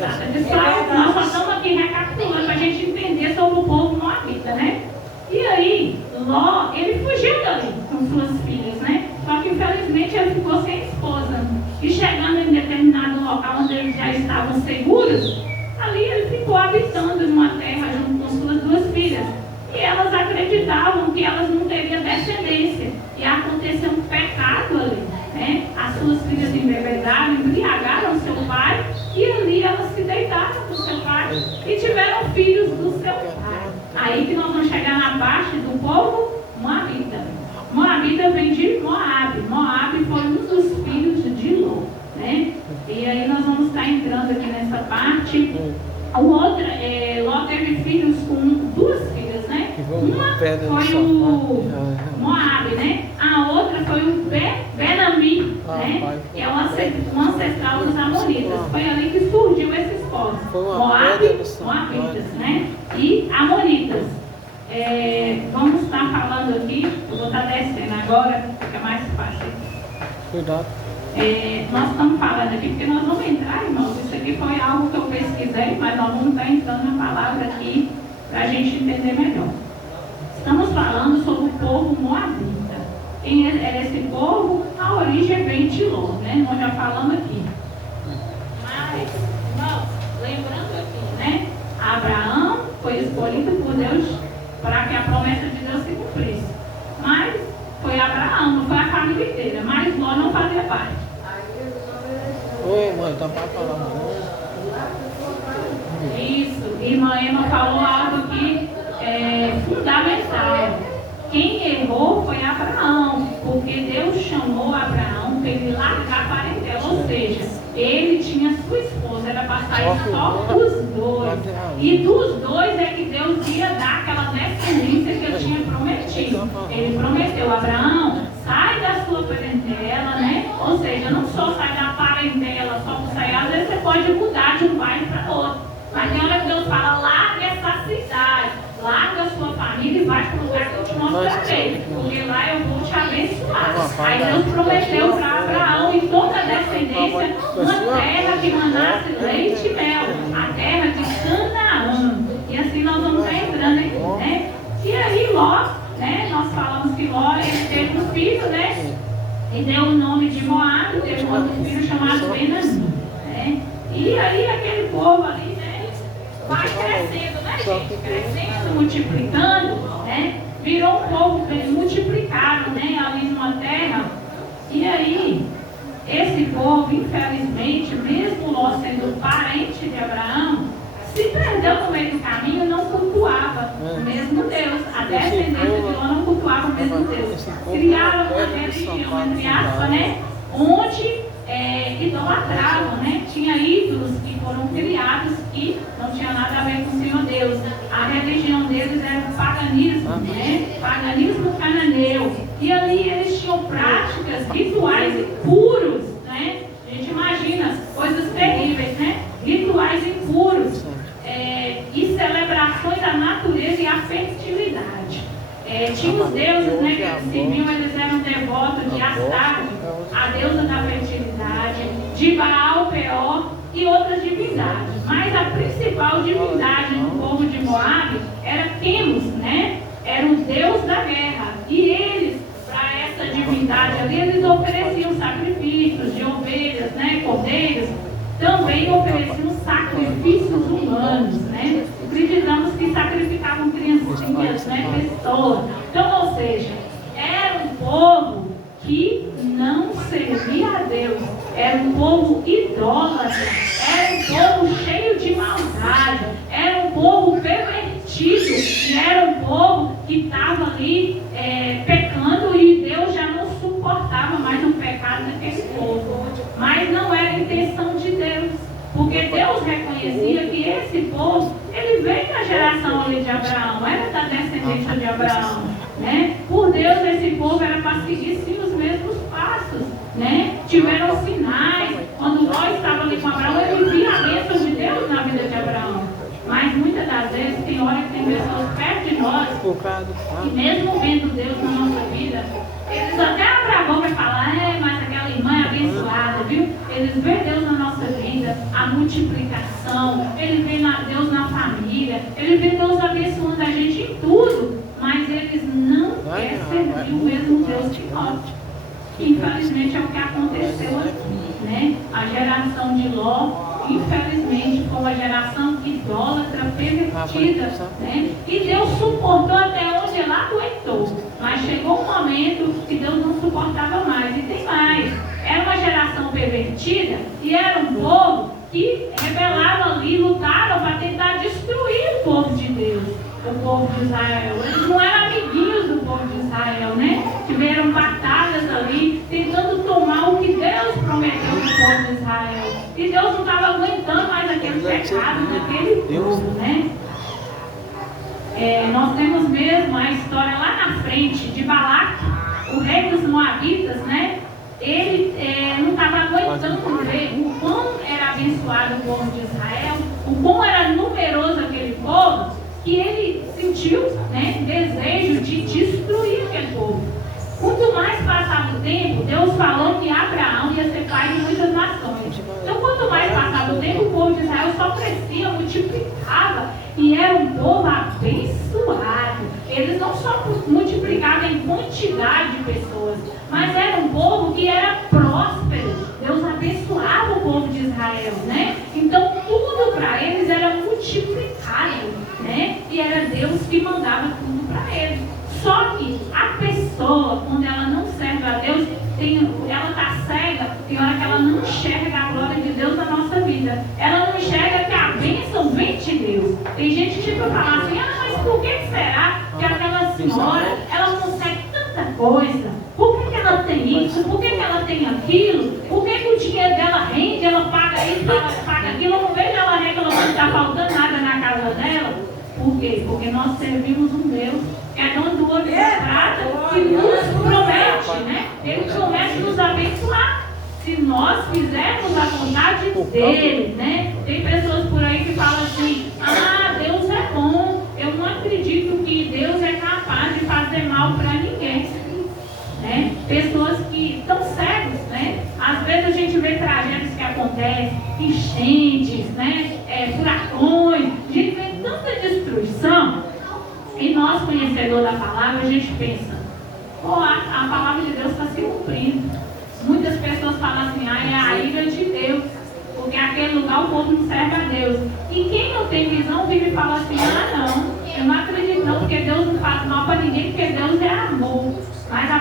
Nós só estamos aqui recapitulando para a gente entender sobre o povo moabita, né? E aí, Ló, ele fugiu dali com suas filhas, né? Só que infelizmente ele ficou sem esposa. E chegando em determinado local onde eles já estavam seguros, ali ele ficou habitando numa terra junto com suas duas filhas. E elas acreditavam que elas não teriam descendência. E aconteceu um pecado ali, né? As suas filhas embebedaram, embriagaram seu pai, e ali elas se deitaram com seu pai e tiveram filhos do seu pai. Aí que nós vamos chegar na parte do povo moabita. Moabita vem de Moabe. Moabe foi um dos filhos de Ló, né? E aí nós vamos estar entrando aqui nessa parte. Ló teve filhos com duas filhas, né? Uma foi o Moabe, né? A outra foi o Benami, né? Que é um ancestral dos amonitas. Foi ali que surgiu esses povos. Moabitas, né? E amonitas. Vamos estar falando aqui, eu vou estar descendo agora, fica mais fácil. Cuidado. Nós estamos falando aqui, porque nós vamos entrar, irmãos, isso aqui foi algo que eu pesquisei, mas nós vamos estar entrando na palavra aqui para a gente entender melhor. Estamos falando sobre o povo moabita. Quem é esse povo? A origem vem de Ló, né? Nós já falamos aqui. Mas, irmãos, lembrando aqui, né? Abraão foi escolhido por Deus para que a promessa de Deus se cumprisse. Mas foi Abraão, não foi a família inteira, mas Ló não fazia parte. Oi, mãe, tá para falar. Isso, irmã Emma falou algo aqui fundamental. Quem errou foi Abraão, porque Deus chamou Abraão para ele largar a parentela, ou seja, ele tinha sua esposa, era para sair só os dois. E dos dois é que Deus ia dar aquela descendência que ele tinha prometido. Ele prometeu, Abraão, sai da sua parentela, né? Ou seja, não só sai da parentela, só por sair, às vezes você pode mudar de um bairro para outro. Mas tem hora que Deus fala, larga essa cidade, larga a sua família e vai para o lugar que eu te mostrarei, porque lá eu vou te abençoar. Aí Deus prometeu para Abraão e toda a descendência uma terra que manasse leite e mel, a terra de Canaã. E assim nós vamos estar entrando aí, né? E aí Ló, né? Nós falamos que Ló ele teve um filho, né? E deu o nome de Moabe, teve um outro filho chamado Benami, né? E aí aquele povo ali, né? Vai crescendo, né, gente? Crescendo, multiplicando, né? Virou um povo multiplicado, né? Ali numa terra. E aí, esse povo, infelizmente, mesmo Ló sendo parente de Abraão, se perdeu no meio do caminho e não cultuava o mesmo Deus. A descendência de Ló não cultuava o mesmo Deus. Criaram uma religião, entre aspas, né? Onde idolatravam, né? Tinha ídolos que foram criados que não tinha nada a ver com o Senhor Deus. A religião deles era o paganismo, né? Paganismo cananeu. E ali eles tinham práticas rituais impuros, né? A gente imagina coisas terríveis, né? Rituais impuros e celebrações da natureza e a fertilidade. Tinha os deuses, né, que eles serviam, eles eram devotos de Astarte, a deusa da fertilidade, de Baal, Peor e outras divindades. Mas a principal divindade no povo de Moabe era Quemos, né? Era o deus da guerra. E eles, para essa divindade ali, eles ofereciam sacrifícios de ovelhas, né, cordeiros. Também ofereciam sacrifícios humanos, né? Acreditamos que sacrificavam criancinhas, né? Pessoas. Então, ou seja, era um povo que não servia a Deus. Era um povo idólatra. Era um povo cheio de maldade. Era um povo pervertido. E era um povo que estava ali pecando e Deus já não suportava mais o pecado daquele povo. Mas não era a intenção de Deus. Porque Deus reconhecia que esse povo, ele veio da geração ali de Abraão, era da descendência de Abraão, né? Por Deus, esse povo era para seguir sim os mesmos passos, né? Tiveram sinais. Quando Ló estava ali com Abraão, ele via a bênção de Deus na vida de Abraão. Mas muitas das vezes, tem hora que tem pessoas perto de nós, e mesmo vendo Deus na nossa vida, eles até abrem a boca e falam, mas aquela irmã é abençoada, viu? Eles veem Deus na nossa vida há muito multiplicação, ele vê Deus na família, ele vê Deus abençoando a gente em tudo, mas eles não querem servir o mesmo Deus que nós. Infelizmente é o que aconteceu aqui, né? A geração de Ló, infelizmente, foi uma geração idólatra, pervertida, né? E Deus suportou até onde ela aguentou. Mas chegou um momento que Deus não suportava mais. E tem mais. Era uma geração pervertida e era um povo que rebelaram ali, lutaram para tentar destruir o povo de Deus, o povo de Israel. Eles não eram amiguinhos do povo de Israel, né? Tiveram batalhas ali, tentando tomar o que Deus prometeu ao povo de Israel. E Deus não estava aguentando mais aquele pecado daquele povo, né? Nós temos mesmo a história lá na frente de Balaque, o rei dos Moabitas, né? Ele não estava aguentando ver o quão era abençoado o povo de Israel, o quão era numeroso aquele povo, que ele sentiu, né, desejo de destruir aquele povo. Quanto mais passava o tempo, Deus falou que Abraão ia ser pai de muitas nações. Então, quanto mais passava o tempo, o povo de Israel só crescia, multiplicava, e era um povo abençoado. Eles não só multiplicavam em quantidade de pessoas, mas era um povo que era próspero. Deus abençoava o povo de Israel, né? Então, tudo para eles era multiplicado, né? E era Deus que mandava tudo para eles. Só que a pessoa, quando ela não serve a Deus, ela está cega, tem hora que ela não enxerga a glória de Deus na nossa vida. Ela não enxerga que a bênção vem de Deus. Tem gente que chega a falar assim, mas por que será que aquela senhora, ela consegue tanta coisa? Por que ela tem isso? Por que ela tem aquilo? Por que o dinheiro dela rende? Ela paga isso, ela paga aquilo. Eu não vejo ela reclamando que não está faltando nada na casa dela. Por quê? Porque nós servimos um Deus que é dono do ouro e da prata, que nos promete, né? Ele promete nos abençoar se nós fizermos a vontade dele, né? Tem pessoas por aí que falam assim, Deus é bom, eu não acredito que Deus é capaz de fazer mal para ninguém, né? Pessoas que estão cegas, né? Às vezes a gente vê tragédias que acontecem, enchentes, né? Furacões, a gente vê tanta destruição. E nós, conhecedor da palavra, a gente pensa, a palavra de Deus está se cumprindo. Muitas pessoas falam assim, é a ira de Deus, porque aquele lugar o povo não serve a Deus. E quem não tem visão vive e fala assim, não, eu não acredito não, porque Deus não faz mal para ninguém, porque Deus é amor. Mas a